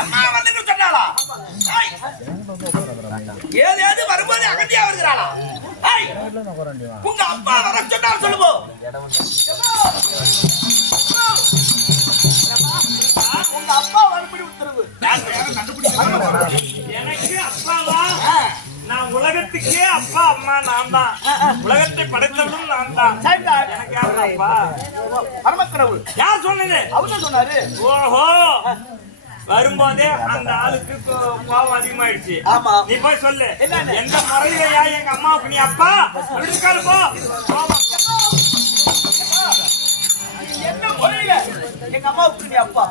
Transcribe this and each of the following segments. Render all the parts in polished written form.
அம்மா வந்து சொன்னாளா? ஏதாவது வரும்போது அகத்தியா வருகிறாளா? உங்க அப்பா வர சொன்னார் சொல்லுவோம். உங்க அப்பா வரப்படி உத்தரவு எனக்கு அப்பாவா? நான் உலகத்துக்கே அப்பா அம்மா நான் தான். உலகத்தை படைத்தவனும் நான் தான். எனக்கு யாரு அப்பா? பரமக்கடவுள். யார் சொன்னது? அவர்தான் சொன்னாரு. ஓஹோ, வரும்போதே அந்த ஆளுக்கு கோவம் அதிகமாயிடுச்சு. நீ போய் சொல்லு, எந்த முறையிலயா எங்க அம்மாவுக்கு நீ அப்பா? இருக்காரு போ. என்ன முறையில எங்க அம்மாவுக்கு நீ அப்பா?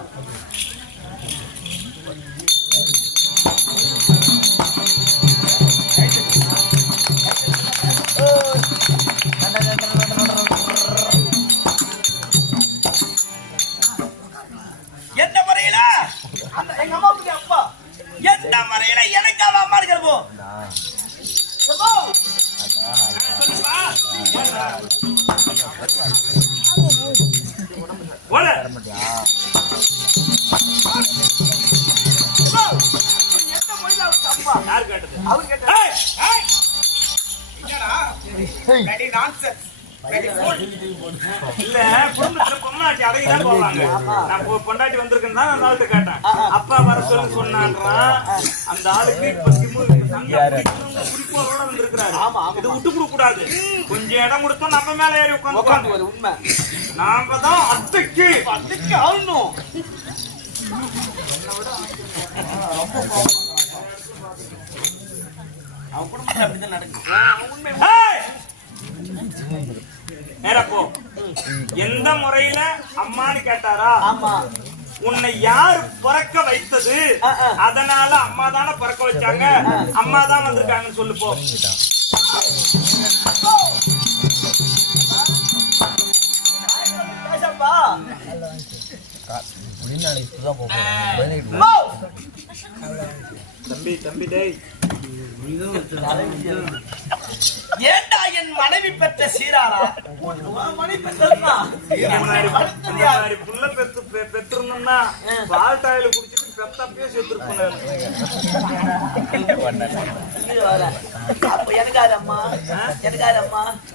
எந்த முறையில எங்க அம்மாவுக்கு நீ அப்பா? எந்த முறையில எனக்கு அவ அம்மா இருக்கிறப்போ யாரு கேட்டது? அவரு கேட்டாரு. இல்ல, குடும்பத்துல பொம்மாட்டி அடங்கிதான் போவாங்க. நான் பொண்டாட்டி வந்திருக்கேன்னு தான் அந்த ஆளுக்கு கேட்டேன். அப்பா வர சொல்லி சொன்னான்றான். அந்த ஆளுக்கு இப்ப குறிப்போட வந்திருக்கிறாரு. இது விட்டு கொடுக்க கூடாது. கொஞ்சம் இடம் கொடுத்தோம் நம்ம மேல ஏறி உட்காந்து. உண்மை, நாம தான் அத்தைக்கு ஆளணும். அவன் குடும்பத்துல அப்படிதான் நடக்கும். நேரப்போ எந்த முறையில அம்மான்னு கேட்டாரா? ஆமா. உன்னை யார் பிறக்க வைத்தது? அதனால அம்மா தானே பிறக்க வச்சாங்க, அம்மா தான் வந்திருக்காங்கன்னு சொல்லு போ. தம்பி தம்பி டேய், ஏண்டா என் மனைவி பெற்ற சீராளா? மனைவி பெற்றா புள்ள பெற்றிருந்தா பால் டாயில குடிச்சிட்டு பெத்தப்பே செத்துருப்பேன்.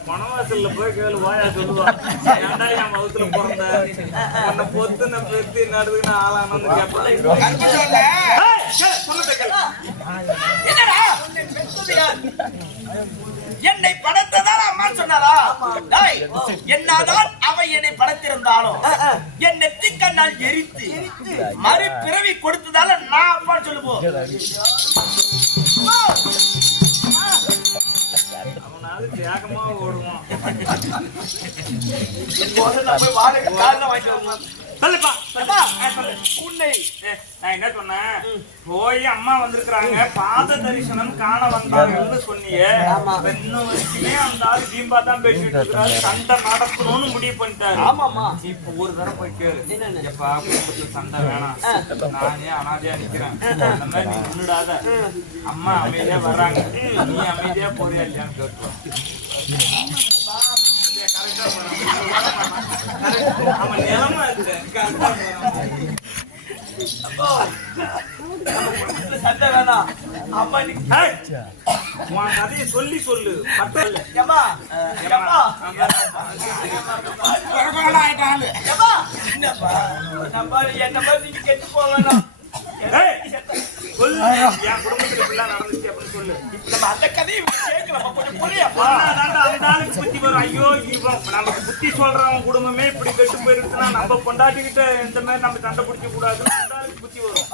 மனவாசல்ல போய் கேளு, வாயா சொல்லுவான். ஏன்டா என் மவுத்துல பிறந்த உன்னை பொத்து நான் பெத்து நடுவுன்னு ஆளானு கேட்பேன். என்னை படைத்ததால் அம்மா சொன்னாரா? என்னதான் அவ என்னை படைத்திருந்தாலும் என் நெத்தி கண்ணால் எரித்து மறுபிறவி கொடுத்ததால நான் அப்பா சொல்லுவோம். அவனால தியாகமா ஓடுவான். நான் என்ன சொன்னேன்? போய் அம்மா வந்திருக்கிறாங்க, பாத தரிசனம் காண வந்தாங்கன்னு சொன்னியே. இன்னும் வரைக்குமே அந்த ஆள் பீம்பா தான் பேசிட்டு இருக்கிறாரு. சண்டை நடக்கணும்னு முடிவு பண்ணிட்டாரு. இப்ப ஒரு தடவை போய் கேளு, எப்பா குடும்பத்துல சண்டை வேணாம், நானே அனாதையா நிக்கிறேன், அந்த மாதிரி நீ முன்னிடாத, அம்மா அமைதியா வர்றாங்க, நீ அமைதியா போறியா இல்லையான்னு கேட்போம். அவன் நிலமா இருக்கு. சண்டை வேணாம், அம்மா உன் கதையை சொல்லி சொல்லு. என்ன நீங்க கெட்டு போவேணும். என் குடும்பத்துல இப்படிலாம் நடந்துச்சு அப்படின்னு சொல்லு. அந்த கதையை கேட்கலாம், கொஞ்சம் புரிய. அந்த ஆளுக்கு புத்தி வரும். ஐயோ, இவன் நமக்கு புத்தி சொல்றவன் குடும்பமே இப்படி கெட்டு போயிருக்குன்னா நம்ம பொண்டாட்டிக்கிட்ட இந்த மாதிரி நம்ம சண்டை பிடிக்க கூடாதுன்னு அந்த ஆளுக்கு புத்தி வரும்.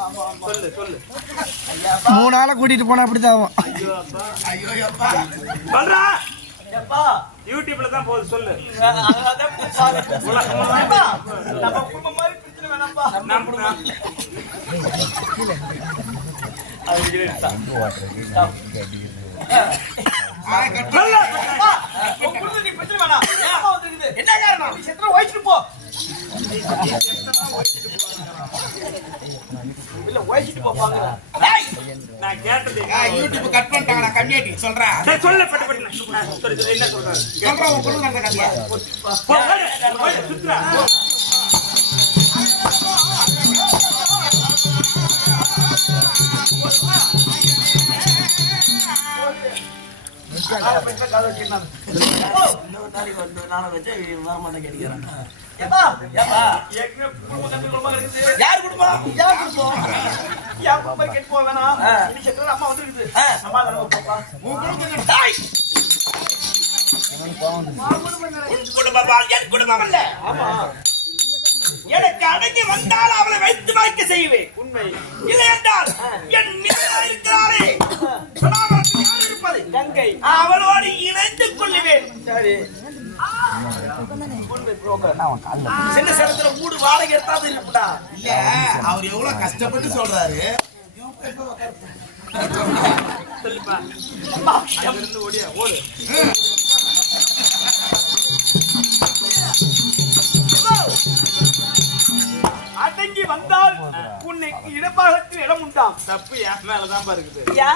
சொல்லு சொல்லு. 3 நாளை கூட்டிட்டு போனா அப்படிதான். ஐயோ அப்பா, ஐயோ அப்பா சொல்றா. யூடியூப்ல தான் போகுது சொல்லு. நம்ம குடும்பம் மாதிரி பிரச்சனை வேணாம்ப்பா. என்ன காரணம்? போ இல்ல வயசுக்கு போப்பாங்க. நான் கேட்டது யூடியூப் கட் பண்ணிட்டாங்க. கம்மியாட்டி சொல்றேன். சொல்ல பட்டு பட்டு என்ன சொல்றாரு? சொல்றேன் குடுங்க கதையா. சுத்ரா கால வச்சிருந்தாங்க. இன்னொரு நாளைக்கு வந்து நானும் வச்சு வர மாட்டேன் கேட்கிறேன். ஏப்பா, ஏப்பா எங்க குடும்பம் கட்டி குடும்பம் இருக்குது. யார் குடும்பம்? யார் குடும்பம்? என் குடும்பம் கெட்டு போக வேணாம். இனி செத்துல அம்மா வந்துருக்குது. சமாதானம் பாப்பா. உன் குடும்பம் தாய். உன் குடும்பம் என் குடும்பம் அல்ல. ஆமா, எனக்கு அடங்கி வந்தால் அவளை வைத்து வாய்க்க செய்வேன். உண்மை. இல்லை என்றால் என் மீது இருக்கிறாரே சதாபரத்தில் யார் இருப்பது? கங்கை. அவளோடு இணைந்து கொள்ளுவேன். சரி. உண்மை புரோக்கர். சின்ன சேலத்துல வீடு வாடகை எடுத்தாது இருக்குடா. இல்ல அவர் எவ்வளவு கஷ்டப்பட்டு சொல்றாரு. சொல்லுப்பா அங்கிருந்து ஓடியா ஓடு. அடங்கி வந்தால் உன்னைக்கு இடப்பாகத்தில் இடம் உண்டாம். தப்பு என் மேலதான் இருக்குது. யா,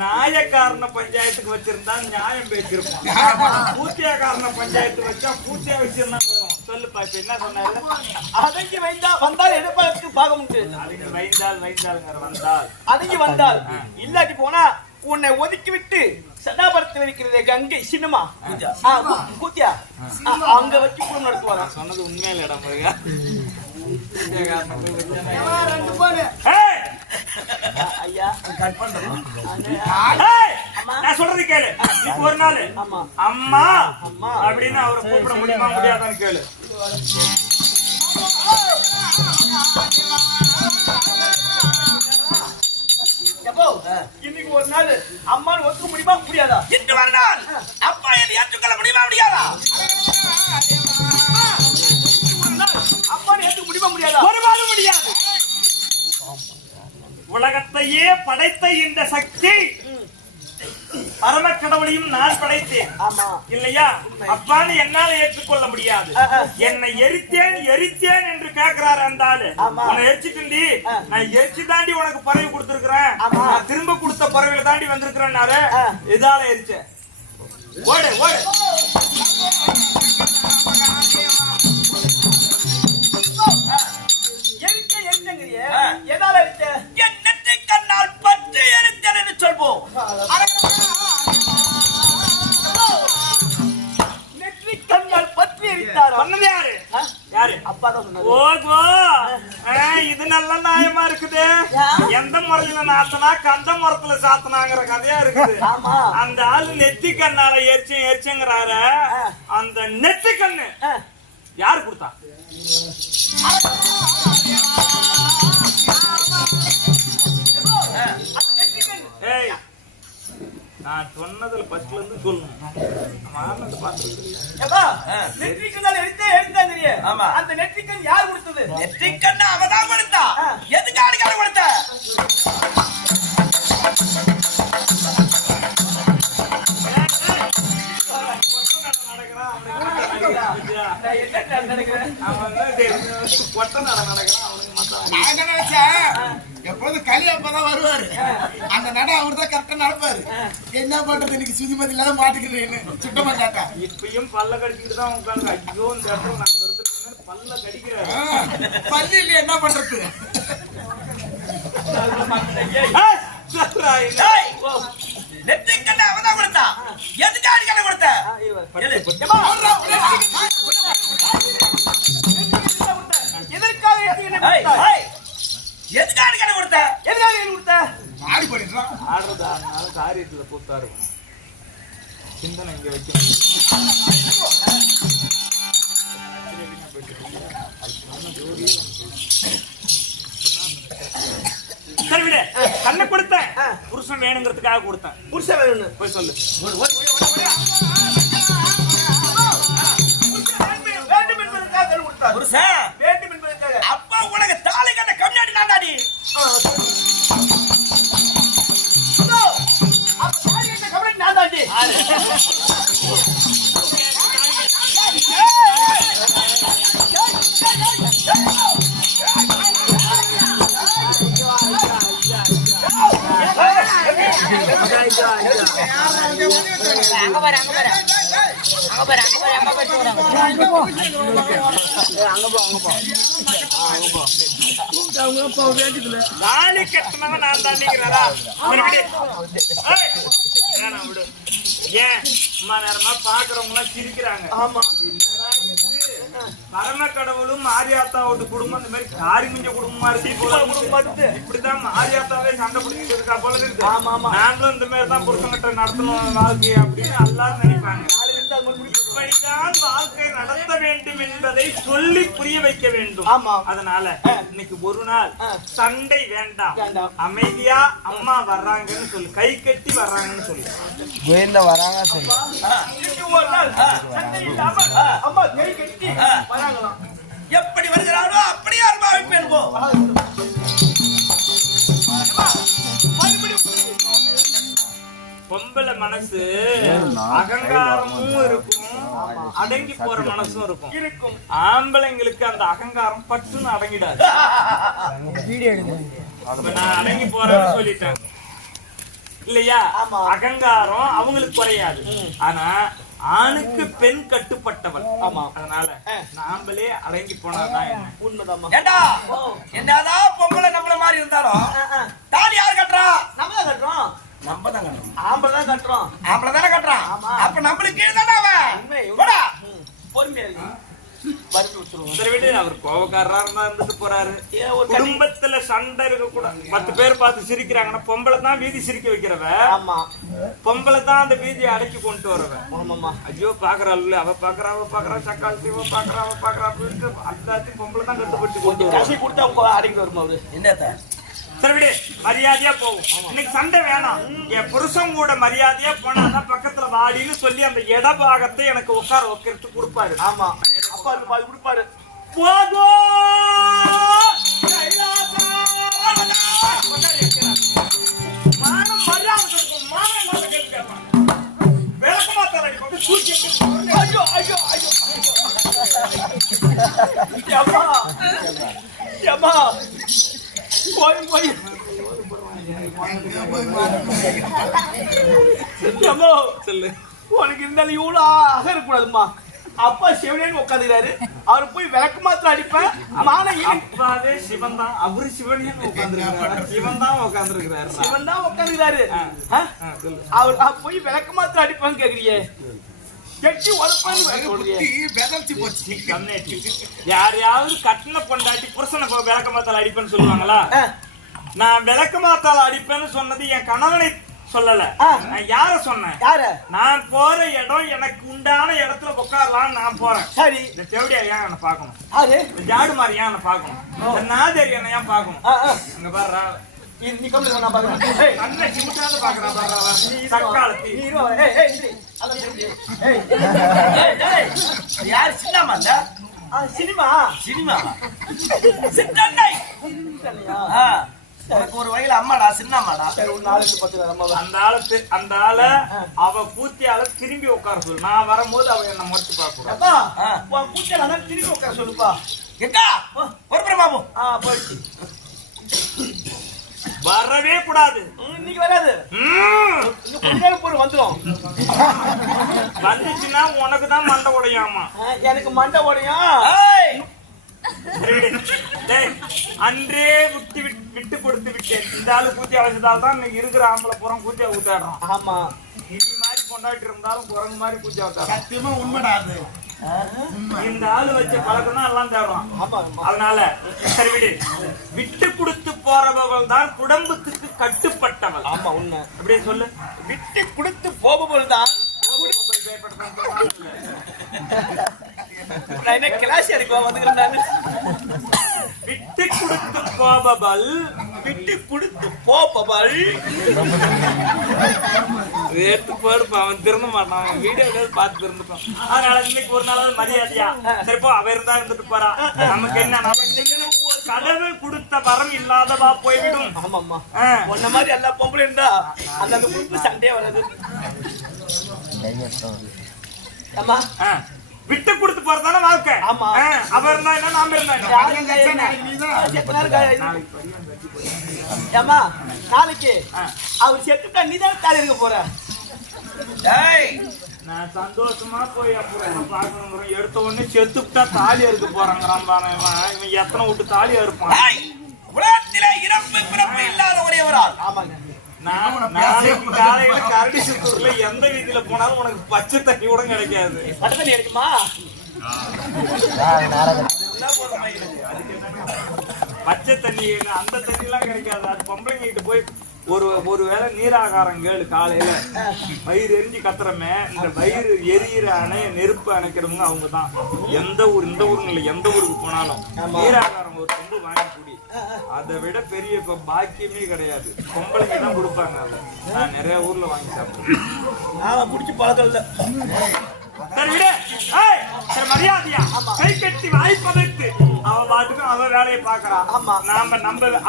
நாயக்காரன பஞ்சாயத்துக்கு வச்சிருந்தா நியாயம் பேசிருப்போம். பூத்தியாக்காரன பஞ்சாயத்து வச்சா பூத்தியா வச்சிருந்தா சொல்லுப்பா இப்ப என்ன சொன்னாரு? அடங்கி வந்தால் இடப்பாகத்துக்கு பாகம் உண்டு. அவங்க வைந்தாளுங்கிற வந்தால் அடங்கி வந்தால் இல்லாட்டி போனா உன்னை ஒதுக்கி விட்டு சதாபரத்தில் இருக்கிறதே கங்கை சினிமா கூத்தியா அங்க வச்சு குடும்பம் நடத்துவாங்க. சொன்னது உண்மையில இடம் முருகா. ஐயா கட் பண்றேன். நான் சொல்றது கேளு. இப்ப ஒரு நாள் ஆமா. அம்மா அம்மா அப்படின்னு அவரை கூப்பிட முடியுமா முடியாதான்னு கேளு. எப்போ இன்னைக்கு ஒரு நாள் அம்மான்னு ஒத்துக்க முடியுமா முடியாதா? இன்று மறுநாள் அப்பா என்னை ஏற்றுக்கொள்ள முடியுமா முடியாதா? அம்மான்னு ஏத்துக்க முடியுமா முடியாதா? ஒரு நாள் முடியாது. உலகத்தையே படைத்த இந்த சக்தி பரமக்கடவுளையும் நான் படைத்தேன். ஆமா இல்லையா? அப்பான்னு என்னால ஏற்றுக்கொள்ள முடியாது. என்னை எரித்தேன் என்று கேட்கிறாரு அந்த ஆளு. உன்னை எரிச்சுட்டு நான் எரிச்சு தாண்டி உனக்கு பறவை கொடுத்திருக்கிறேன். நான் திரும்ப கொடுத்த பறவையில தாண்டி வந்திருக்கிறேன்னாரு. இதால எரிச்ச ஓடு ஓடு. எரிக்க எரிச்சங்கிறிய எதால எரிச்ச? என் நெற்றி கண்ணால் பற்றி எரித்தேன் என்று சொல்வோம். நெற்றி கண்ணால் பற்றி எரித்தாரா? சொன்னது யாரு? யாரு? அப்பா தான் சொன்னாரு. ஓகோ இது நல்ல நியாயமா இருக்குது. எந்த முறையில நாத்தனா கந்த மரத்துல சாத்தனாங்கிற கதையா இருக்குது. ஆமா. அந்த ஆளு நெத்தி கண்ணால எரிச்சுங்கிறாரு. அந்த நெத்தி கண்ணு யாரு கொடுத்தா? ஏய் நான் சொன்னதுல பஸ்ல இருந்து சொல்லணும். எப்பா நெற்றி கண்ணால் எரித்தாங்கிறிய ஆமா. அந்த நெற்றி கண் யார் கொடுத்தது? நெற்றி கண்ணு அவதான் கொடுத்தா. எதுக்கு அடிக்காத கொடுத்த? என்ன நினைக்கிறேன்? நான் என்ன நினைச்சேன், எப்போதும் கலியப்பதான் வருவாரு. அந்த நட அவர் தான் கரெக்டா நடப்பாரு. என்ன பண்றது இன்னைக்கு சுதிமதி இல்லாத மாட்டுக்கிறேன்னு சுத்தமா கேட்டா. இப்பயும் பல்ல கடிச்சுட்டு தான் உட்காந்து ஐயோ இந்த இடத்துல நாங்க இருந்துருக்கோம் பல்ல கடிக்கிறாரு. பள்ளி இல்லையா என்ன பண்றது? நெற்றி கண்ணு அவதான் கொடுத்தா. எதுக்கு அடிக்காத கொடுத்த? எதற்காக எதுக்கு அடிக்காத கொடுத்த? எதுக்காக கொடுத்த? ஆடி பண்ணிடுறான். ஆடுறதா காரியத்துல கூத்தாரு சிந்தனை இங்க வைக்க. சரி விடு. கண்ணை கொடுத்தேன் புருஷன் வேணுங்கிறதுக்காக கொடுத்தேன். புருஷன் வேணும்னு போய் சொல்லு. வேண்டும் என்பதற்காக கொடுத்தார். புருஷன் வேண்டும் என்பதற்காக. அப்பா உனக்கு தாலி கட்ட கம்மியாடி நான்டாடி. நான் தாண்டி தாலி கட்டினவன் நான் தாண்டிங்கிறாரா? விடு. ஏன் அம்மா நேரமா பாக்குறவங்க எல்லாம் சிரிக்கிறாங்க. ஆமா பரம கடவுளும் மாரியாத்தாவோட குடும்பம் இந்த மாதிரி காரி மிஞ்ச குடும்பமா இருக்கு. இப்படிதான் மாரியாத்தாவே சண்டை பிடிச்சிட்டு இருக்கா போல இருக்கு. நாங்களும் இந்த மாதிரி தான் புருஷங்கிட்ட நடத்தணும் வாழ்க்கை அப்படின்னு எல்லாரும் நினைப்பாங்க. இப்படிதான் வாழ்க்கை நடத்த வேண்டும் என்பதை சொல்லி புரிய வைக்க வேண்டும். அதனால இன்னைக்கு ஒரு நாள் சண்டை வேண்டாம், அமைதியா அம்மா வர்றாங்கன்னு சொல்லு, கை கட்டி வர்றாங்கன்னு சொல்லு, கோயில்ல வராங்க சொல்லு. அம்மா கை கட்டி வராங்களாம். எப்படி வருகிறாரோ அப்படியே அனுபவிப்பேன் போ. பொம்பளை மனசு அகங்காரமும் இருக்கும், அடங்கி போற மனசும் இருக்கும். ஆம்பளைங்களுக்கு அந்த அகங்காரம் பட்டுன்னு அடங்கிடாது. நான் அடங்கி போறேன்னு சொல்லிட்டேன் இல்லையா? அகங்காரம் அவங்களுக்கு குறையாது. ஆனா ஆணுக்கு பெண் கட்டுப்பட்டவள். அதனால நாமளே அடங்கி போனாதான் என்ன. உண்மைதான். ஏண்டா என்னதான் பொம்பளை நம்மள மாதிரி இருந்தாலும் தாலி யார் கட்டுறா? நம்ம தான் கட்டுறோம். நம்ம தான் கட்டுறோம். ஆம்பளை தான் கட்டுறோம். ஆம்பளை தானே கட்டுறான். அப்ப நம்மளுக்கு கீழே தானே அவன். போடா. பொறுமையா வருது விட்டுருவோம். சரி விடு, அவர் கோவக்காரரா இருந்தா இருந்துட்டு போறாரு. குடும்பத்துல சண்டை இருக்க கூடாது. 10 பேர் பார்த்து சிரிக்கிறாங்கன்னா பொம்பளை தான் வீதி சிரிக்க வைக்கிறவ. ஆமா, பொம்பளை தான் அந்த வீதியை அடக்கி கொண்டு வரவ. ஆமாமா. ஐயோ பாக்குறாள், அவ பாக்குறா சக்காலத்தி, அவ பாக்குறா அப்படின்ட்டு எல்லாத்தையும் பொம்பளை தான் கட்டுப்பட்டு கொண்டு வர. காசை கொடுத்தா அடிக்க வருமா அவரு? என்னத்த சரி விடு, மரியாதையா போகும். இன்னைக்கு சண்டை வேணாம். என் புருஷன் கூட மரியாதையா போனா பக்கத்துல வாடின்னு சொல்லி அந்த இடபாகத்தை எனக்கு உட்கார வைக்கிறது கொடுப்பாரு. ஆமா, அப்பா இருக்கு பாதி கொடுப்பாரு. சொல்லு, உனக்கு இருந்தாலும் இவ்வளவு அக இருக்கக்கூடாதுமா. அப்பா சிவனேன்னு உட்காந்துக்கிறாரு, அவரு போய் விளக்கு மாத்திரம் அடிப்பேன். அப்பாவே சிவன் தான், அவரு சிவனேன்னு உட்காந்துருக்காரு. சிவன் தான் உட்காந்துருக்கிறாரு. சிவன் தான் உட்காந்துக்கிறாரு. அவர் போய் விளக்கு மாத்திரம் அடிப்பான்னு கேக்குறியே, கெட்டி யாரையாவது கட்டின பொண்டாட்டி புருஷனை விளக்க மாத்தால அடிப்பேன்னு சொல்லுவாங்களா? நான் விளக்க மாத்தால அடிப்பேன்னு சொன்னது என் கணவனை சொல்லல. நான் யார சொன்னேன்? நான் போற இடம் எனக்கு உண்டான இடத்துல உட்காரலாம். நான் போறேன். சரி, இந்த செவடியா ஏன் என்ன பாக்கணும்? ஜாடு மாதிரி ஏன் என்ன பாக்கணும்? நாதேரி என்ன ஏன் பாக்கணும்? அங்க பாரு, ஒரு வகையில அம்மாடா, சின்னம்மாடா. அந்த ஆள அவ பூத்தியால திரும்பி உட்கார சொல்லு. நான் வரும்போது அவ என்ன மட்டும் பாக்க பூத்தியால திரும்பி உட்கார சொல்லுப்பா. ஒரு பாபு போயிடுச்சு, வரவே கூடாது. இன்னைக்கு வராது, வந்துடும். வந்துச்சுன்னா உனக்குதான் மண்டை உடையாமா. எனக்கு மண்டை உடையும். அன்றே விட்டு கொடுத்து விட்டேன். இந்த ஆளு பூஜை வச்சதால தான் இன்னைக்கு இருக்கிற ஆம்பளை புறம் பூஜை ஊத்தாடுறோம். ஆமா, இது மாதிரி கொண்டாடி இருந்தாலும் குரங்கு மாதிரி பூஜை ஊத்தாடுறோம். சத்தியமா உண்மைடாது. இந்த ஆளு வச்ச பழக்கம் தான் எல்லாம் தேடுறோம். அதனால சரி விடு, விட்டு கொடுத்து போறவர்கள் தான் குடும்பத்துக்கு கட்டுப்பட்டவள். ஆமா, உண்மை. அப்படியே சொல்லு, விட்டு கொடுத்து போபவள் தான் கிளாஸ் அடிப்பா வந்துக்கிறேன். விட்டு கொடுத்து போபவள், விட்டு கொடுத்து போபவள். எடுத்து போடுப்பா, அவன் திரும்ப மாட்டான். அவன் வீடியோ பார்த்து திருந்துப்பான். அதனால இன்னைக்கு ஒரு நாள் மரியாதையா சரிப்போ அவ இருந்தா இருந்துட்டு போறா. நமக்கு என்ன, கடவுள் கொடுத்த வரம் இல்லாதவா போய்விடும். ஆமாம்மா, உன்ன மாதிரி எல்லா பொம்பளை இருந்தா அந்த குடும்ப சண்டையே வராது. விட்டு கொடுத்து போறதான வாழ்க்கை. அவ இருந்தா என்ன, நாம இருந்தா ஏமா, நாளைக்கு அவர் செத்துட்டா நீதான் தாலி இருக்க போற. நான் சந்தோஷமா போய் அப்புறம் பாக்கணும். எடுத்த உடனே செத்துட்டா தாலி இருக்க போறாங்கிறான். இவன் எத்தனை விட்டு தாலியா இருப்பான். உலகத்திலே இறப்பு பிறப்பு இல்லாத ஒரே ஒரு ஆள். ஆமாங்க, நாளைக்கு காலையில கரடி சித்தூர்ல எந்த வீதியில போனாலும் உனக்கு பச்சை தண்ணி கூட கிடைக்காது. பட்ட தண்ணி இருக்குமா? பச்சை தண்ணி அந்த தண்ணி எல்லாம் கிடைக்காது. அது பொம்பளைங்க கிட்ட போய் ஒரு வேளை நீராகாரம் கேளு. காலையில வயிறு எரிஞ்சு கத்துறமே, இந்த வயிறு எரியிற நெருப்பு அணைக்கிறவங்க அவங்கதான். எந்த ஊர் இந்த ஊருங்க இல்ல, எந்த ஊருக்கு போனாலும் நீராகாரம் ஒரு சொம்பு வாங்கி குடி. அதை விட பெரிய பாக்கியமே கிடையாது. பொம்பளைங்க தான் கொடுப்பாங்க. அதை நான் நிறைய ஊர்ல வாங்கி சாப்பிடுவேன். நான் குடிச்சு பழக்கல. சரி விடு. சரி மரியாதையா கை கட்டி வாய்ப்பதற்கு அவன் பாட்டுக்கு அவன் வேலையை பாக்குறான். ஆமா. நம்ம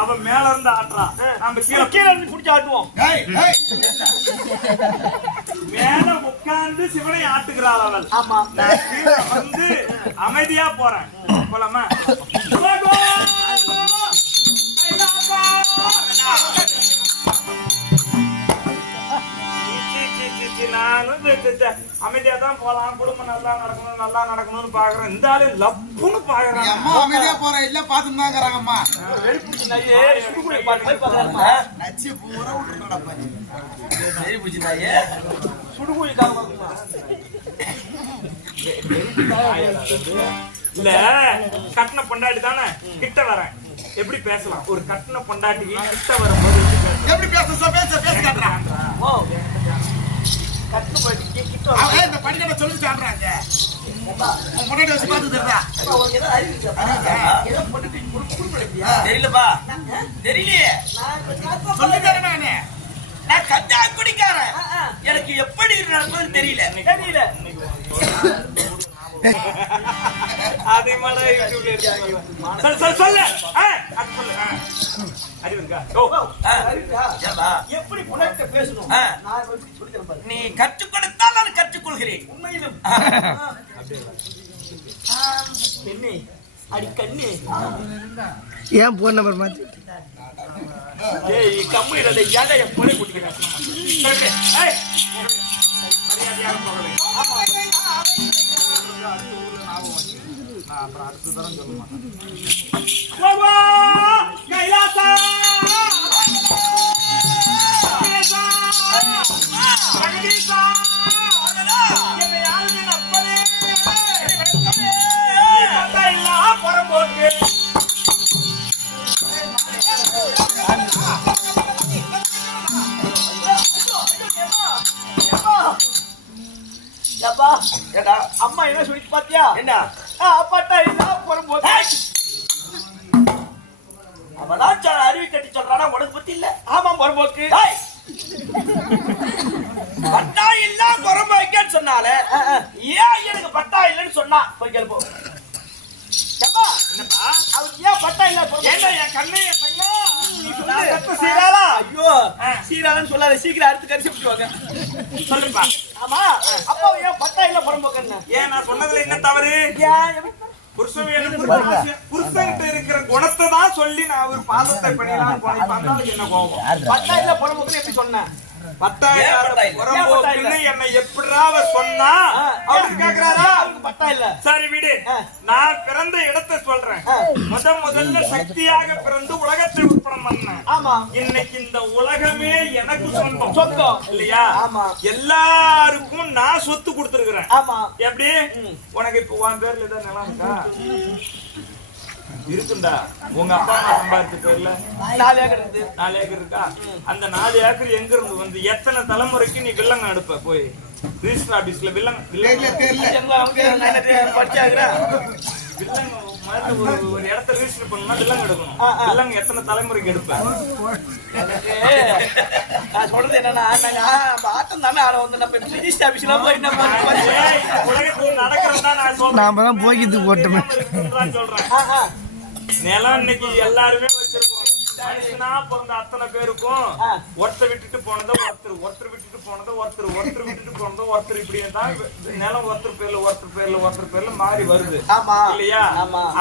அவன் மேல இருந்து ஆட்டுறான், நம்ம கீழே கீழே இருந்து குடிச்சு ஆட்டுவோம். மேல உட்கார்ந்து சிவனை ஆட்டுகிறாள் அவள். ஆமா. நான் கீழே வந்து அமைதியா போறேன். போலாமா? நானும் அமைதியா தான் போலாம். குடும்பம் நல்லா நடக்கணும்னு பாக்குறேன். இந்த ஆளு லப்புன்னு பாக்குறேன். அம்மா அமைதியா போறேன் இல்ல பாத்துட்டு தான் இருக்கிறாங்கம்மா. நச்சு பூரா விட்டுருக்கா. சரி பிடிச்சிருந்தாயே சுடுகுழிக்காக இல்ல கட்டின பொண்டாட்டி தானே கிட்ட வரேன். எப்படி பேசலாம்? ஒரு கட்டின பொண்டாட்டிக்கு கிட்ட வரும்போது எப்படி பேச காட்டுறான். இந்த படிக்கட்ட சொல்லி சாப்பிடுறாங்க. முன்னாடி வச்சு பார்த்து தருதா தெரியலப்பா, தெரியலையே. சொல்லி தரேன் நானே. நான் கஞ்சா குடிக்காரன். எனக்கு எப்படி நடந்ததுன்னு தெரியல. அதே மாதிரி சொல்லு. எப்படி புனர்கிட்ட பேசணும் நீ கற்றுக் கொடுத்தால் நான் கற்றுக்கொள்கிறேன். உண்மையிலும் பெண்ணே அடி கண்ணே ஏன் போன் நம்பர் மாத்தி கம்மியில ஏன்டா என் பொண்ணை குட்டிக்கிறேன். அப்புறம் அடுத்த தரம் சொல்ல மாட்டேன். அம்மா என்ன சொல்லி பாத்தியா? என்ன அப்பாட்டா இல்ல போகும்போது அவதான் அறிவி கட்டி சொல்றானா? உனக்கு பத்தி இல்ல. ஆமா பொறும்போக்கு பட்டா இல்ல பொறுமைக்கன்னு சொன்னால ஏன் எனக்கு பட்டா இல்லன்னு சொன்னா போய் கேள்ப்போம். அவருக்கு ஏன் பட்டா இல்ல? என்ன என் கண்ணே பையன் சீராளா? ஐயோ சீராளன்னு சொல்லாத, சீக்கிரம் அடுத்து கடிச்சு விட்டுவாங்க. சொல்லுப்பா. ஆமா அப்பா ஏன் பட்டா இல்ல பொறும்போக்கு? ஏன் நான் சொன்னதுல என்ன தவறு? புருஷன்கிட்ட இருக்கிற குணத்தை தான் சொல்லி நான் ஒரு பாதத்தை பண்ணிடலாம் போனேன். என்ன கோபம்? பட்டா இல்ல பொறும்போக்குன்னு எப்படி சொன்னேன்? என்னை எப்படிரா சொன்னா அவருக்கு கேக்குறாரா? பட்டா இல்ல. சரி விடு, நான் பிறந்த இடத்தை சொல்றேன். முதல்ல சக்தியாக பிறந்து உலகத்தை உற்பத்தி பண்ணேன். ஆமா. இன்னைக்கு இந்த உலகமே எனக்கு சொந்தம். சொந்தம் இல்லையா? ஆமா. எல்லாருக்கும் நான் சொத்து கொடுத்துருக்கிறேன். ஆமா. எப்படி? உனக்கு இப்ப உன் பேர்ல ஏதாவது நிலம் இருக்கா? இருக்குண்டா. உங்க அப்பா அம்மா சம்பாதிச்ச பேர்ல 4 ஏக்கர் இருக்கு. 4 ஏக்கர் இருக்கா? அந்த 4 ஏக்கர் எங்க இருந்து வந்து எத்தனை தலைமுறைக்கு நீ வில்லங்க எடுப்ப? போய் ரிஜிஸ்டர் ஆபீஸ்ல வில்லங்க ஒரு இடத்த ரிஜிஸ்டர் பண்ணா வில்லங்க எடுக்கணும். வில்லங்க எத்தனை தலைமுறைக்கு எடுப்ப? நான் சொல்றது என்னன்னா, ஆட்டம் தானே ஆட வந்து நம்ம ரிஜிஸ்டர் ஆபீஸ்ல போய் உலகத்துல நடக்கிறதா நான் சொல்றேன். நாம தான் போய்கிட்டு போட்டோமே சொல்றேன். நிலம் இன்னைக்கு எல்லாருமே வச்சிருக்கோம். மனுஷனா பிறந்த அத்தனை பேருக்கும் ஒருத்தர் விட்டுட்டு போனதை ஒருத்தர் விட்டுட்டு போனதை ஒருத்தர் விட்டுட்டு போனதை ஒருத்தர் இப்படியே தான் நிலம் ஒருத்தர் பேர்ல மாறி வருது இல்லையா?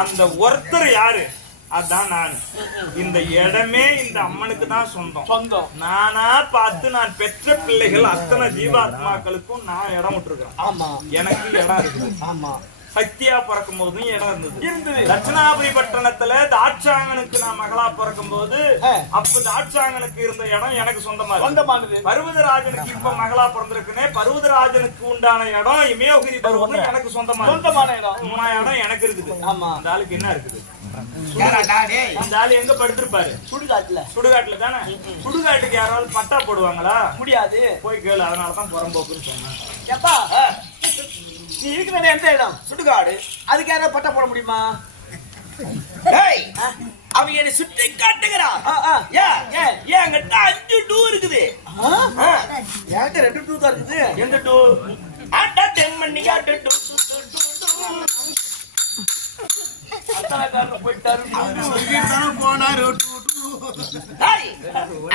அந்த ஒருத்தர் யாரு? அதான் நான். இந்த இடமே இந்த அம்மனுக்கு தான் சொந்தம். நானா பார்த்து நான் பெற்ற பிள்ளைகள் அத்தனை ஜீவாத்மாக்களுக்கும் நான் இடம் விட்டுருக்கேன். எனக்கு இடம் இருக்குது. சக்தியா பிறக்கும் போதும் இடம் இருந்தது. இருந்தது. தட்சிணாபுரி பட்டணத்துல தாட்சாங்கனுக்கு நான் மகளா பிறக்கும் போது அப்ப தாட்சாங்கனுக்கு இருந்த இடம் எனக்கு சொந்தமானது. பர்வதராஜனுக்கு இப்ப மகளா பிறந்திருக்குனே பர்வதராஜனுக்கு உண்டான இடம் இமயோகிரி பர்வதம் எனக்கு சொந்தமான இடம் எனக்கு இருக்குது. அந்த ஆளுக்கு என்ன இருக்குது? இந்த ஆளு எங்க படுத்திருப்பாரு? சுடுகாட்டுல தானே. சுடுகாட்டுக்கு யாராவது பட்டா போடுவாங்களா? முடியாது. போய் கேளு. அதனாலதான் புறம்போக்குன்னு சொன்னேன். நீ இருக்கிற எந்த இடம்? சுடுகாடு. அதுக்கு யாராவது பட்டா போட முடியுமா? அவன் என்னை சுற்றி காட்டுகிறான். என்கிட்ட 5 டூ இருக்குது. என்கிட்ட 2 டூ தான் இருக்குது. எந்த டூ? ஆட்டா தெம்மண்ணியா டூ டூ டூ போயிட்டாரு. போனாரு.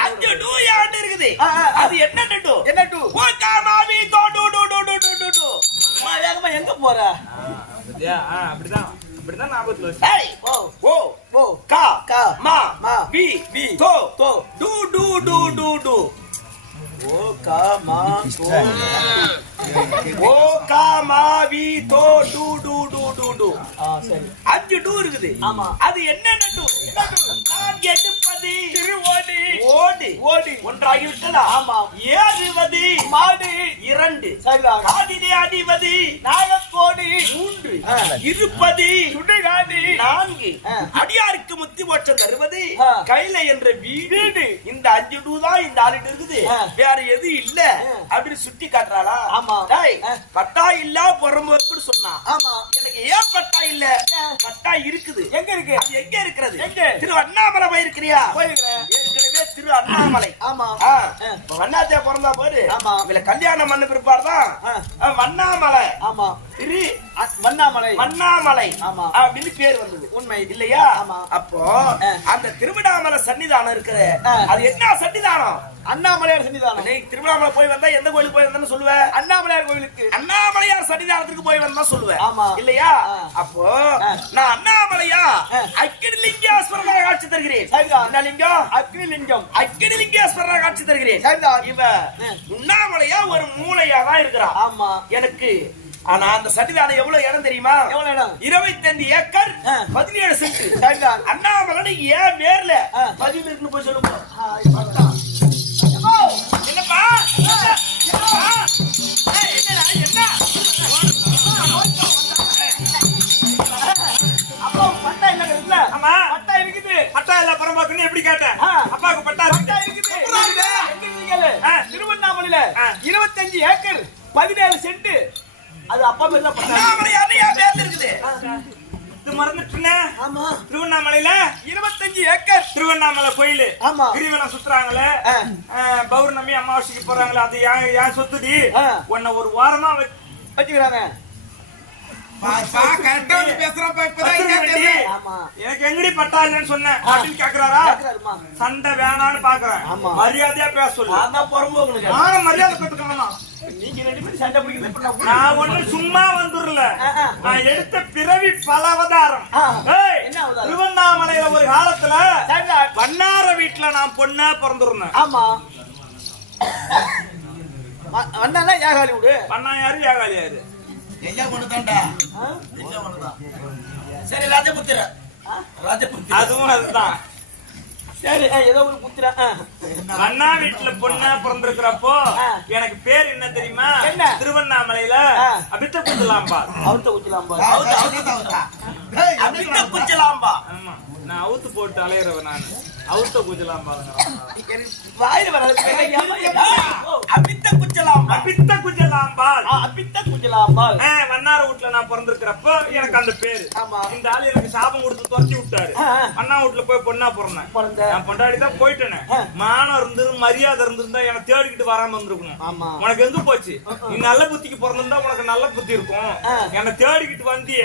5 டூ யார்ட்ட இருக்குது. அது என்ன டூ? என்ன டூ? ஓகாமாவி டூ டூ டூ டூ டூ டூ. வேகமா எங்க போற? அப்படிதான் ஞாபகத்துல வச்சு. ஏய் ஓ ஓ கா கா மா மா வி வி தோ தோ டு டு டு டு டு ஓ கா மா தோ ஓ கா மா வி தோ டு டு டு டு டு. சரி. 5 டூ இருக்குது. ஆமா. அது என்னென்ன டூ? நான் எடுப்பது திருவோடி ஓடி ஓடி ஒன்றாகி விட்டதா? ஆமா. ஏறுவது மாடு 2. சரிதான். காதிலே அடிவது நாகக்கோடி 3. இருப்பது சுடுகாடு 4. அடியாருக்கு முத்தி மோட்சம் தருவது கையில என்ற வீடு. இந்த 5 டூ தான் இந்த ஆளுட்டு இருக்குது. வேற எது இல்ல அப்படின்னு சுட்டி காட்டுறாளா? ஆமா. பட்டா இல்ல புறம்போக்குன்னு சொன்னா. ஆமா. எனக்கு ஏன் பட்டா இல்ல? பட்டா இருக்குது. எங்க இருக்கு? அது எங்க இருக்கிறது? எங்க? திரு அண்ணாமலை போயிருக்கிறியா? போயிருக்கிறேன். ஏற்கனவே திரு அண்ணாமலை. ஆமா. வண்ணாத்தியா பிறந்தா போது. ஆமா. இவள கல்யாணம் பண்ண பிற்பாடுதான் வண்ணாமலை. ஆமா. திரு வண்ணாமலை. வண்ணாமலை. ஆமா. அப்படின்னு பேர் வந்தது. உண்மை இல்லையா? ஆமா. அப்போ அந்த திருவண்ணாமலை சன்னிதானம் இருக்குது. அது என்ன சன்னிதானம்? அண்ணாமலையார் சன்னிதானம். நீ திருவண்ணாமலை போய் வந்தா எந்த கோயிலுக்கு போய் வந்தேன்னு சொல்லுவ? அண்ணாமலையார் கோயிலுக்கு. அண்ணாமலையார் சன்னிதானத்துக்கு போய் வந்தா சொல்லுவேன். ஆமா. இல்லையா? அப்போ நான் அண்ணாமலையா அக்கினிலிங்கேஸ்வரராக காட்சி தருகிறேன். என்ன லிங்கம்? அக்னிலிங்கம். அக்கினிலிங்கேஸ்வரராக காட்சி தருகிறேன். இவ உண்ணாமலையா ஒரு மூளையா தான் இருக்கிறான். ஆமா. எனக்கு ஆனா அந்த சன்னிதானம் எவ்வளவு இடம் தெரியுமா? எவ்வளவு இடம்? 25 ஏக்கர் 17 சென்ட். அண்ணாமலை ஏன் வேர்ல 17 இருக்குன்னு போய் சொல்லுங்க. என்னப்பா? அப்பா பட்டா இல்ல இருக்குல்ல? ஆமா. பட்டா இருக்குது. பட்டா இல்ல புறம்போக்குன்னு எப்படி கேட்டேன்? அப்பாவுக்கு பட்டா பட்டா இருக்குது. திருவண்ணாமலையில 25 ஏக்கர் 17 சென்ட். அது அப்பா பேர்ல பட்டா. அண்ணாமலையார் ஏன் வேர்ல இருக்குது? இது மறந்துட்டுனே. ஆமா. திருவண்ணாமலையில 25 ஏக்கர். திருவண்ணாமலை கோயில். ஆமா. கிரிவலம் சுத்துறாங்களே, பௌர்ணமி அமாவாசைக்கு போறாங்களே, அது ஏன் சொத்துடி? உன்னை ஒரு வாரமா வச்சுக்கிறாங்க. எனக்கு எங்கடி பட்டா இல்லன்னு சொன்னேன் அப்படின்னு கேக்குறாரா? சண்டை வேணான்னு பாக்குறேன். மரியாதையா பேச சொல்லு. நானும் மரியாதை கத்துக்கணும். நீங்க 2 பேரும் சண்டை பிடிக்கிறது. நான் ஒண்ணு சும்மா வந்துடல. நான் எடுத்த பிறவி பல அவதாரம். திருவண்ணாமலையில ஒரு காலத்துல வண்ணார வீட்டுல நான் பொண்ணா பிறந்திருந்தேன். ஆமா. வண்ணா ஏகாலி விடு. வண்ணா யாரு ஏகாலி யாரு? சரி ராஜபுத்திர. ராஜபுத்திர அதுவும் அதுதான். சரி ஏதோ ஒரு புத்திர. அண்ணா வீட்டுல பொண்ணா பிறந்திருக்கிறப்போ எனக்கு பேர் என்ன தெரியுமா? திருவண்ணாமலையில அபித்த குஞ்சலாம்பா. அவுத்த குஞ்சலாம்பா. அபித்த குஞ்சலாம்பா. ஆமா. நான் அவுத்து போட்டு அலையிறவன் நான். அவுத்த குஞ்சலாம்பா. வாயில வர அபித்த குஞ்சலாம்பா. அபித்த குஞ்சலாம்பாள். அபித்த குஞ்சலாம்பாள். வண்ணார வீட்டுல நான் பிறந்திருக்கிறப்போ எனக்கு அந்த பேரு. ஆமா. இந்த ஆளு எனக்கு சாபம் கொடுத்து துரத்தி விட்டாரு. அண்ணா வீட்டுல போய் பொண்ணா பிறந்தேன். நான் பொண்டாடி தான் போயிட்டேனே. மானம் இருந்து மரியாதை இருந்திருந்தா எனக்கு தேடிக்கிட்டு வராம இருந்திருக்கணும். ஆமா. உனக்கு எங்க போச்சு? நீ நல்ல புத்திக்கு பிறந்திருந்தா உனக்கு நல்ல புத்தி இருக்கும். என்ன தேடிக்கிட்டு வந்திய.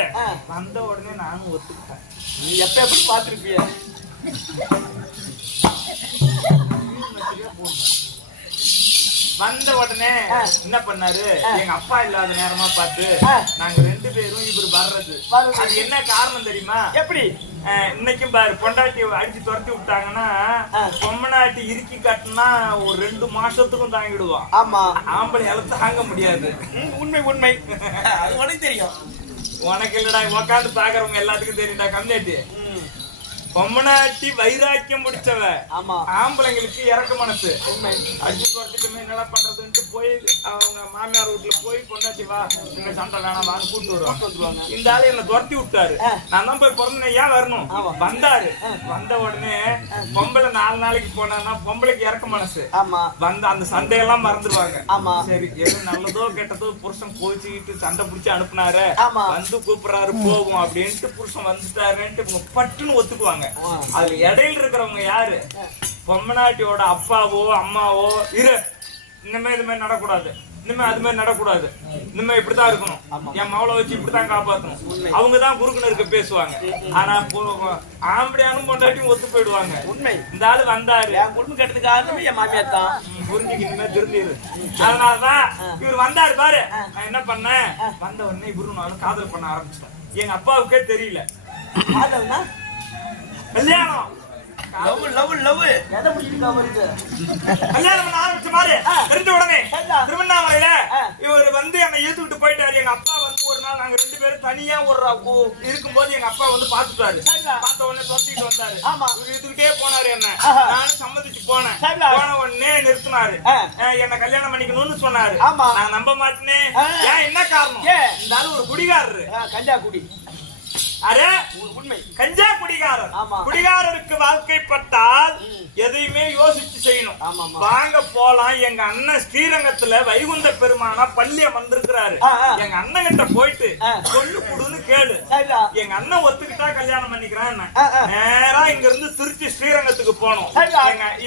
வந்த உடனே நானும் ஒத்துக்கிட்டேன். நீ எப்ப எப்படி பாத்திருப்பிய? வந்த உடனே என்ன பண்ணாரு? எங்க அப்பா இல்லாத நேரமா பார்த்து நாங்க 2 பேரும் இவரு வர்றது. அது என்ன காரணம் தெரியுமா? எப்படி? இன்னைக்கும் பாரு, பொண்டாட்டி அடிச்சு துரத்தி விட்டாங்கன்னா பொம்மநாட்டி இறுக்கி கட்டினா ஒரு 2 மாசத்துக்கும் தாங்கிடுவான். ஆமா. ஆம்பளை தாங்க முடியாது. உண்மை உண்மை. அது உனக்கு தெரியும். உனக்கு இல்லடா உக்காந்து பாக்குறவங்க எல்லாத்துக்கும் தெரியும்டா கம்மியாட்டி பொம்மனாட்டி வைராக்கியம் முடிச்சவ ஆம்பளைங்களுக்கு இறக்க மனசு அடிச்சு குறைச்சிட்டு என்னடா பண்றதுன்ட்டு போய் அவங்க மாமியார் வீட்டுல போய் பொண்டாட்டி வா இந்த சண்டை வேணாம் வாங்க கூட்டு வருவாங்க இந்த ஆளு என்ன துரத்தி விட்டாரு நான் தான் போய் பிறந்தேன் ஏன் வரணும் வந்தாரு வந்த உடனே பொம்பளை 4 நாளைக்கு போனா பொம்பளைக்கு இறக்க மனசு வந்த அந்த சண்டையெல்லாம் மறந்துடுவாங்க சரி எது நல்லதோ கெட்டதோ புருஷன் கோச்சிக்கிட்டு சண்டை பிடிச்சி அனுப்புனாரு வந்து கூப்பிடுறாரு போவோம் அப்படின்ட்டு புருஷன் வந்துட்டாருன்ட்டு பட்டுன்னு ஒத்துக்குவாங்க அதுல இடையில இருக்கிறவங்க யாரு பொம்மநாட்டியோட அப்பாவோ அம்மாவோ இனிமே இது மாதிரி நடக்கூடாது இனிமே அது மாதிரி நடக்கூடாது இனிமே இப்படித்தான் இருக்கணும் என் மவளை வச்சு இப்படித்தான் காப்பாத்தணும் அவங்கதான் குறுக்குன்னு இருக்க பேசுவாங்க ஆனா ஆம்படியானும் பொண்டாட்டியும் ஒத்து போயிடுவாங்க உண்மை இந்த ஆளு வந்தாரு என் குடும்பம் கெட்டதுக்கு காரணமே என் மாமியார் தான் புரிஞ்சுக்கிட்டு திருந்திரு அதனாலதான் இவர் வந்தாரு பாரு நான் என்ன பண்ணேன் வந்த உடனே இவரு நானும் காதல் பண்ண ஆரம்பிச்சிட்டேன் எங்க அப்பாவுக்கே தெரியல கல்யாணம் கல்யாணம் பண்ண ஆரம்பிச்ச மாதிரி தெரிஞ்ச உடனே திருவண்ணாமலையில இவர் வந்து என்னை ஏத்துக்கிட்டு போயிட்டாரு எங்க அப்பா வந்து ஒரு நாள் நாங்க 2 பேரும் தனியா ஒரு இருக்கும்போது எங்க அப்பா வந்து பாத்துட்டாரு பார்த்த உடனே தொத்திட்டு வந்தாரு இவர் ஏத்துக்கிட்டே போனாரு என்ன நானும் சம்மதிச்சு போனேன் போன உடனே நிறுத்தினாரு என்ன கல்யாணம் பண்ணிக்கணும்னு சொன்னாரு நான் நம்ப மாட்டேனே ஏன் என்ன காரணம் இருந்தாலும் ஒரு குடிகாரரு கஞ்சா குடி அரே உண்மை கஞ்சா குடிகாரர் குடிகாரருக்கு வாழ்க்கைப்பட்டால் எதையுமே யோசிச்சு செய்யணும் வாங்க போலாம் எங்க அண்ணன் ஸ்ரீரங்கத்துல வைகுந்த பெருமானா பள்ளிய வந்திருக்கிறாரு எங்க அண்ணன் கிட்ட போயிட்டு கொள்ளு குடுன்னு கேளு எங்க அண்ணன் ஒத்துக்கிட்டா கல்யாணம் பண்ணிக்கிறான் நேரா இங்க இருந்து திருச்சி ஸ்ரீரங்கத்துக்கு போனோம்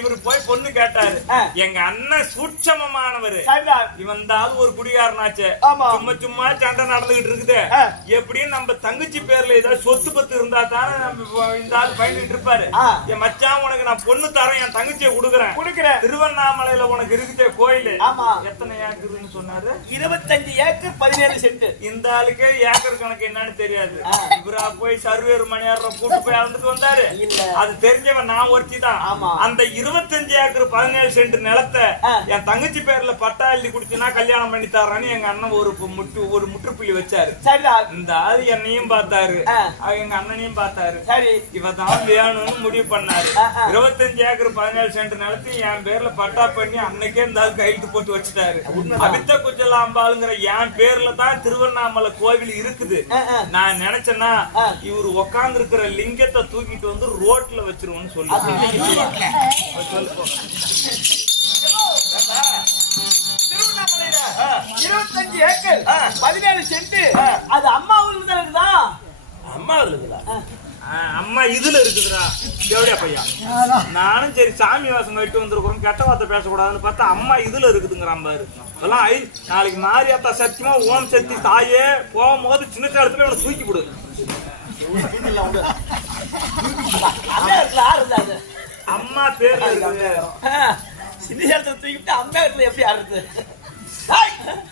இவரு போய் பொண்ணு கேட்டாரு எங்க அண்ணன் சூட்சமமானவரு இவன் தான் ஒரு குடிகாரனாச்சு சும்மா சும்மா சண்டை நடந்துகிட்டு இருக்குது எப்படியும் நம்ம தங்கச்சி பேர்ல ஏதாவது சொத்து பத்து இருந்தா தானே நம்ம இந்த ஆள் பயந்துட்டு இருப்பாரு என் மச்சான் உனக்கு நான் பொண்ணு தரேன் என் தங்கச்சியை கொடுக்குறேன் திருவண்ணாமலையில உனக்கு இருக்குது கோயில் எத்தனை ஏக்கர்னு சொன்னாரு 25 ஏக்கர் 17 சென்ட் இந்த ஆளுக்கே ஏக்கர் கணக்கு என்னன்னு தெரியாது இவரா போய் சர்வேர் மணியார கூட்டு போய் அளந்துட்டு வந்தாரு அது தெரிஞ்சவன் நான் ஒருத்தி தான் அந்த 25 ஏக்கர் 17 சென்ட் நிலத்தை என் தங்கச்சி பேர்ல பட்டா எழுதி குடிச்சுன்னா கல்யாணம் பண்ணி தர்றான்னு எங்க அண்ணன் ஒரு முற்றுப்புள்ளி வச்சாரு இந்த ஆள் என்னையும் பார்த்தாரு எங்க அண்ணனையும் பார்த்தாரு இவதான் வேணும்னு முடிவு பண்ணாரு 25 ஏக்கர் 17 சென்ட் நிலத்தையும் என் பேர்ல பட்டா பண்ணி அன்னைக்கே இருந்தாலும் கையெழுத்து போட்டு வச்சுட்டாரு அபித்த குஜலாம்பாளுங்கிற என் பேர்ல தான் திருவண்ணாமலை கோவில் இருக்குது நான் நினைச்சேன்னா இவரு உக்காந்து இருக்கிற லிங்கத்தை தூக்கிட்டு வந்து ரோட்ல வச்சிருவோம்னு சொல்லி 25 ஏக்கர் 17 சென்ட் அது அம்மா ஊர்ல இருக்குதா அம்மா இருக்குதா அம்மா இதுல இருக்குதுடா தேவடியா பையா நானும் சரி சாமி வாசம் கட்டு வந்திருக்கிறோம் கெட்ட வார்த்தை பேசக்கூடாதுன்னு பார்த்தா அம்மா இதுல இருக்குதுங்கிறான் பாரு இதெல்லாம் நாளைக்கு மாரியாத்தா சத்தியமா ஓம் சக்தி தாயே போகும்போது சின்ன இடத்துல அவனை தூக்கி விடு அம்மா பேர்ல இருக்குது சின்ன இடத்துல தூக்கிட்டு அம்மா இடத்துல எப்படி ஆடுறது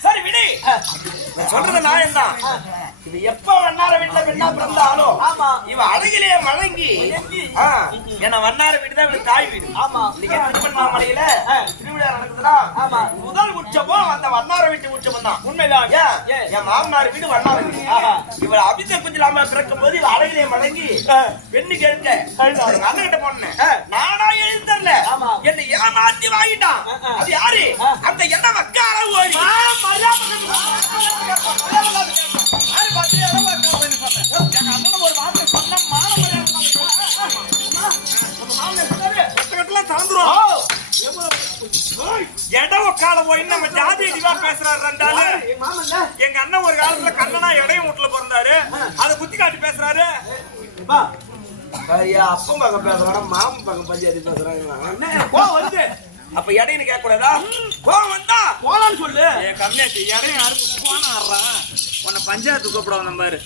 சரி விடு சொல்றது நியாயம் தான் இது எப்ப வண்ணார வீட்டுல பெண்ணா பிறந்தாலும் இவ அழகிலே வழங்கி ஏன்னா வண்ணார வீடு தான் இவளுக்கு தாய் வீடு இன்னைக்கு திருவண்ணாமலையில திருவிழா நடக்குதுன்னா முதல் உற்சவம் அந்த வண்ணார வீட்டு உற்சவம் தான் உண்மைதான் என் மாமனார் வீடு வண்ணார வீடு இவள் அபித குஞ்சலாம பிறக்கும் போது இவ அழகிலே வழங்கி பெண்ணு கேட்க அண்ணன் கிட்ட போனேன் நானா எழுந்தர்ல என்னை ஏமாத்தி வாங்கிட்டான் அது யாரு அந்த என்ன வக்கார ஓடி நம்ம ஜாதி டிவா பேசுறாரு ரெண்டாளு எங்க அண்ணன் ஒரு காலத்துல கண்ணனா இடையும் வீட்டுல பிறந்தாரு அதை குத்தி காட்டி பேசுறாரு அப்பம் பக்கம் பேசுறாங்க மாமன் பக்கம் பஞ்சாயத்து பேசுறாங்க அப்ப இடையில கேட்க கூடாதா கோவம் வந்தா போலான்னு சொல்லு கம்மியாச்சு இடையும் யாருக்கு போன ஆடுறான் உன்னை பஞ்சாயத்து கூப்பிடுவோம் நம்பாரு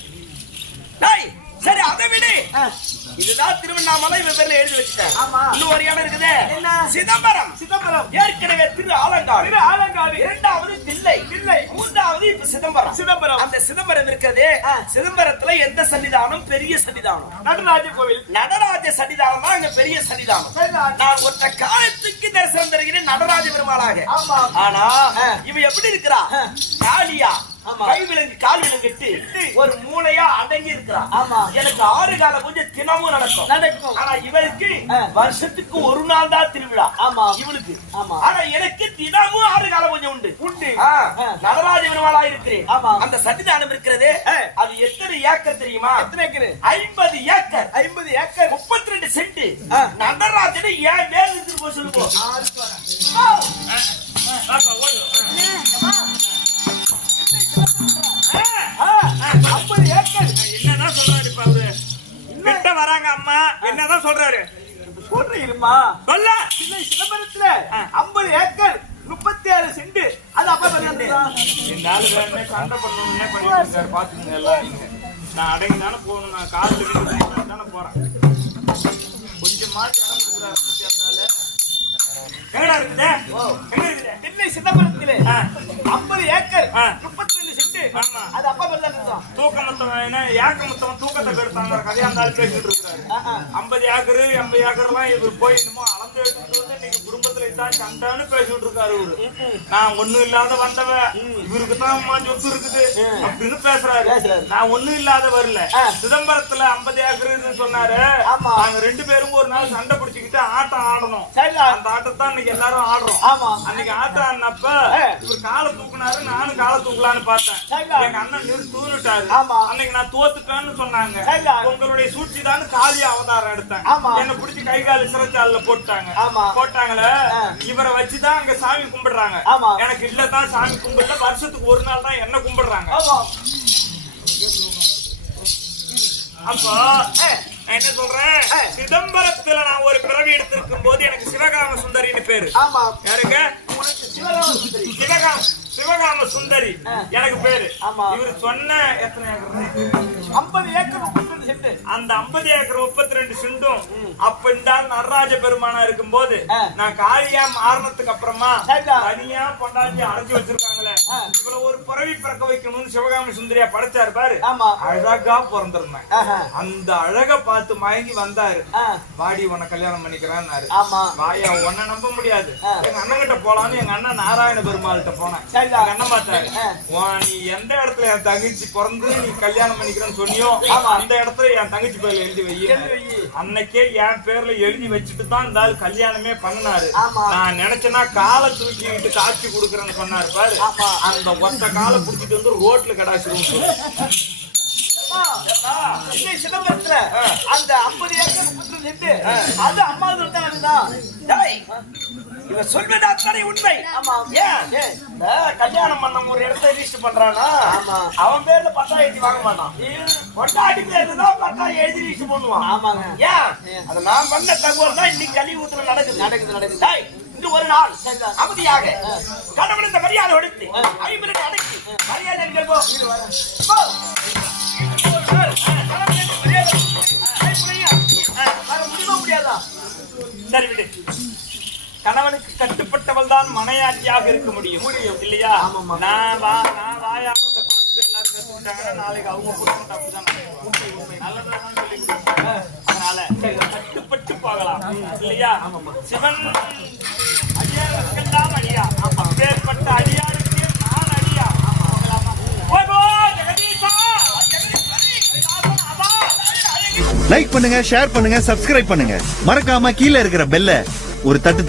சரி அதை விடு இதுதான் திருவண்ணாமலை பேர்ல எழுதி வச்சுட்டேன் இன்னும் ஒரு இடம் இருக்குது சிதம்பரம் ஏற்கனவே திரு ஆலங்காடு இரண்டாவது தில்லை மூன்றாவது இப்ப சிதம்பரம் அந்த சிதம்பரம் இருக்கிறது சிதம்பரத்துல எந்த சன்னிதானம் பெரிய சன்னிதானம் நடராஜ சன்னிதானம் தான் அங்க பெரிய சன்னிதானம் நான் ஒற்ற காலத்துக்கு தரிசனம் தருகிறேன் நடராஜ பெருமாளாக ஆனா இவ எப்படி இருக்கிறா காளியா கை விலங்கு கால் விலங்கிட்டு ஒரு மூளையா அடங்கி இருக்கிறான். ஆமா. எனக்கு 6 கால பூஜை தினமும் நடக்கும். ஆனா இவருக்கு வருஷத்துக்கு ஒரு நாள் தான் திருவிழா. ஆமா. இவளுக்கு. ஆமா. ஆனா எனக்கு தினமும் 6 கால பூஜை உண்டு. நடராஜ பெருமாளா இருக்கிறேன். ஆமா. அந்த சன்னிதானம் இருக்கிறது. அது எத்தனை ஏக்கர் தெரியுமா? எத்தனை ஏக்கர்? 50 ஏக்கர். 50 acre 32 cent. நடராஜனை ஏன் வேறு எடுத்துட்டு போய் சொல்லுவோம். என்னதான் சொல்றாரு இப்ப அவரு? கிட்ட வராங்க அம்மா, என்னதான் சொல்றாரு? சொல்றீங்கம்மா. சொல்ல சிதம்பரத்துல 50 ஏக்கர் 36 சென்ட். அது அப்பா பண்ணலாம். இந்த ஆளு வேணுமே சண்டை பண்ணணும்னே பண்ணிட்டு இருக்காரு. பாத்துக்கங்க எல்லாம் நீங்க. நான் அடங்கி தானே போகணும். நான் காலில் விழுந்து தானே போறேன். கொஞ்சம் மாறி இடம் கொடுக்குறாரு. எங்கடா இருக்குது? எங்க இருக்குது? தில்லை சிதம்பரத்திலே 50 ஏக்கர் 32 சென்ட். ஆமா. அது அப்பா பண்ணலாம். தூக்க மொத்தம் என்ன ஏக்க மொத்தம் தூக்கத்தை பெருத்தாங்க கதையா இருந்தாலும் பேசிட்டு இருக்காரு. 50 ஏக்கர் 80 ஏக்கர்லாம் இவர் போய் இன்னமும் அளந்து எடுத்துட்டு வந்து இன்னைக்கு குடும்பத்துல இதான் சண்டான்னு பேசிட்டு இருக்காரு இவரு. நான் ஒண்ணும் இல்லாத வந்தவன், இவருக்கு தான் சொத்து இருக்குது அப்படின்னு பேசுறாரு. நான் ஒண்ணும் இல்லாத வரல. சிதம்பரத்துல 50 ஏக்கர் சொன்னாரு. நாங்க 2 பேரும் ஒரு நாள் சண்டை பிடிச்சுக்கிட்டு ஆட்டம் ஆடணும். அந்த ஆட்டத்தான் இன்னைக்கு எல்லாரும் ஆடுறோம். அன்னைக்கு ஆட்டம் ஆடினப்ப இவர் காலை தூக்குனாரு, நானும் காலை தூக்கலான்னு பார்த்தேன். எங்க அண்ணன் நிறுத்தி தூக்கிட்டாரு. அன்னைக்கு நான் தோத்துட்டேன்னு சொன்னாங்க. உங்களுடைய சூழ்ச்சி தான் காளி அவதாரம் எடுத்தேன். என்ன பிடிச்சி கை காலி சிறைச்சாலையில போட்டாங்களே. இவரை வச்சுதான் அங்க சாமி கும்பிடுறாங்க. எனக்கு இல்லதான் சாமி கும்பிடல, வருஷத்துக்கு ஒரு நாள் தான் என்ன கும்பிடுறாங்க. அப்போ என்ன சொல்றேன், சிதம்பரத்துல நான் ஒரு பிறவி எடுத்திருக்கும் போது எனக்கு சிவகாம சுந்தரின்னு பேரு. யாருங்க? சிவகாம சுந்தரி எனக்கு பேரு. இவர் சொன்ன எத்தனை ஏக்கர்? 50 acre 32 send. அந்த 50 ஏக்கர் 32 சென்டும் அப்ப இந்த நடராஜ பெருமானா இருக்கும் போது நான் காளியா மாறினதுக்கு அப்புறமா தனியா பொண்டாட்டி அடைஞ்சு வச்சிருக்காங்களே, இவ்வளவு ஒரு பிறவி பிறக்க வைக்கணும்னு சிவகாம சுந்தரியா படைச்சாரு பாரு. அழகா பிறந்திருந்தேன். அந்த அழக பார்த்து மயங்கி வந்தாரு. வாடி உன்னை கல்யாணம் பண்ணிக்கிறான்னு. வாயா உன்னை நம்ப முடியாது, எங்க அண்ணன் கிட்ட போலான்னு எங்க அண்ணன் நாராயண பெருமாள்கிட்ட போனேன். எங்க அண்ணன் பார்த்தாரு. நீ எந்த இடத்துல என் தங்கச்சி பிறந்து நீ கல்யாணம் பண்ணிக்கிறேன்னு சொன்னியோ அந்த இடத்துல என் தங்கச்சி பேர்ல எழுதி வை. அன்னைக்கே என் பேர்ல எழுதி வச்சுட்டு தான் இந்த ஆள் கல்யாணமே பண்ணாரு. நான் நினைச்சேன்னா காலை தூக்கிட்டு காட்சி கொடுக்கறேன்னு சொன்னாரு பாரு. அந்த ஒத்த காலை புடிச்சிட்டு வந்து ரோட்ல கடாச்சிருவோம். சிதம்பரத்துல அந்த 50 ஏக்கர் 32 சென்ட் அது அம்மா தான். இவன் சொல்வது அத்தனை உண்மை. கல்யாணம் பண்ண ஒரு இடத்த ரிஜிஸ்டர் பண்றானா, அவன் பேர்ல பட்டா எழுதி வாங்க மாட்டான். பொண்டாட்டி பேர்ல தான் பட்டா எழுதி ரிஜிஸ்டர் பண்ணுவான். ஏன்? அது நான் பண்ண தகவல் தான் இன்னைக்கு கலியுகத்துல நடக்குது. இன்று ஒரு நாள் அமைதியாக கடவுள் இந்த மரியாதை எடுத்து 50 அடக்கி மரியாதை முடியாதா? சரி விடு. கணவனுக்கு கட்டுப்பட்டவள் தான் மனையாட்சியாக இருக்க முடியும் இல்லையா? நான் வாயாடுறத பார்த்து எல்லாரும் கத்துக்கிட்டாங்கன்னா நாளைக்கு அவங்க குடும்பம் தப்புதான். நல்லதான் சொல்லி கொடுப்பாங்க. அதனால கட்டுப்பட்டு போகலாம் இல்லையா? சிவன் அடியாருக்கெல்லாம் அடியா, அப்பேற்பட்ட அடியாருக்கு நான் அடியா. லைக் பண்ணுங்க, ஷேர் பண்ணுங்க, சப்ஸ்கிரைப் பண்ணுங்க. மறக்காம கீழே இருக்கிற பெல்ல ஒரு தட்டு